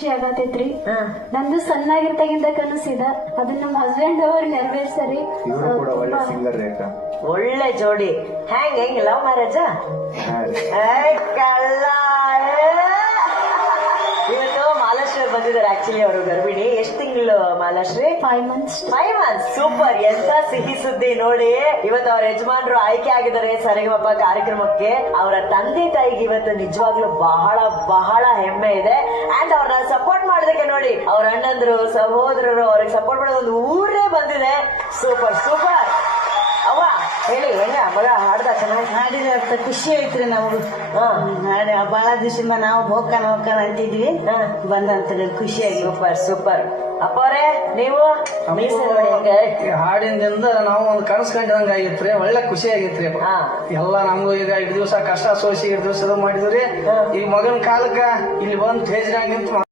ಖುಷಿ ಆಗತೈತ್ರಿ. ನಂದು ಸಣ್ಣಾಗಿರ್ತಾಗಿಂದ ಕನಸಿದ ಅದನ್ನ ನಮ್ಮ ಹಸ್ಬೆಂಡ್ ಅವ್ರು ನೆರವೇರ್ಸರಿ. ಒಳ್ಳೆ ಜೋಡಿ. ಹೆಂಗ್ ಲವ್ ಮ್ಯಾರೇಜ್? ಕಳ್ಳ. ಇವತ್ತು ಮಾಲಾಶ್ರೀ ಅವ್ರು ಬಂದಿದ್ದಾರೆ. ಆಕ್ಚುಲಿ ಅವರು ಗರ್ಭಿಣಿ. ಎಷ್ಟು ತಿಂಗಳು ಮಾಲಾಶ್ರೀ? 5 months. 5 months. ಸೂಪರ್. ಎಂತ ಸಿಹಿ ಸುದ್ದಿ ನೋಡಿ. ಇವತ್ತು ಅವ್ರ ಯಜಮಾನ್ರು ಆಯ್ಕೆ ಆಗಿದ್ದಾರೆ ಸರಿಗಮಪ ಕಾರ್ಯಕ್ರಮಕ್ಕೆ. ಅವರ ತಂದೆ ತಾಯಿಗೆ ಇವತ್ತು ನಿಜವಾಗ್ಲೂ ಬಹಳ ಬಹಳ ಹೆಮ್ಮೆ ಇದೆ. ಅಂಡ್ ಅವ್ರನ್ನ ಸಪೋರ್ಟ್ ಮಾಡೋದಕ್ಕೆ ನೋಡಿ ಅವ್ರ ಅಣ್ಣಂದ್ರು ಸಹೋದರರು ಅವ್ರಿಗೆ ಸಪೋರ್ಟ್ ಮಾಡೋದು ಒಂದು ಊರೇ ಬಂದಿದೆ. Super super. ಅವ್ವ ಹೇಳಿ, ಹೆಂಗ ಮಗ ಹಾಡ್ದ? ಚೆನ್ನಾಗಿ ಹಾಡಿದ ಖುಷಿ ಐತ್ರಿ ನಮಗೂ. ಹಾಡಿ ಬಹಳ ದಿವಸದಿಂದ ನಾವು ಹೋಗ್ಕಾನ ಅಂತಿದ್ವಿ. ಬಂದಂತ ಖುಷಿಯಾಗಿ. Super super. ಅಪ್ಪವ್ರೆ ನೀವು ನೋಡಿ ಹೆಂಗ ಹಾಡಿನಿಂದ ನಾವು ಒಂದು ಕನಸು ಕಂಡಂಗ ಆಗಿತ್ರಿ. ಒಳ್ಳೆ ಖುಷಿ ಆಗೈತ್ರಿ. ಎಲ್ಲ ನಮ್ಗೂ ಈಗ 2 ದಿವಸ ಕಷ್ಟ ಸೋಸಿ 2 ದಿವಸ ಮಾಡಿದ್ರಿ. ಈ ಮಗನ ಕಾಲಕ್ಕ ಇಲ್ಲಿ ಬಂದು ಸ್ಟೇಜ್ನಾಗಿಂತ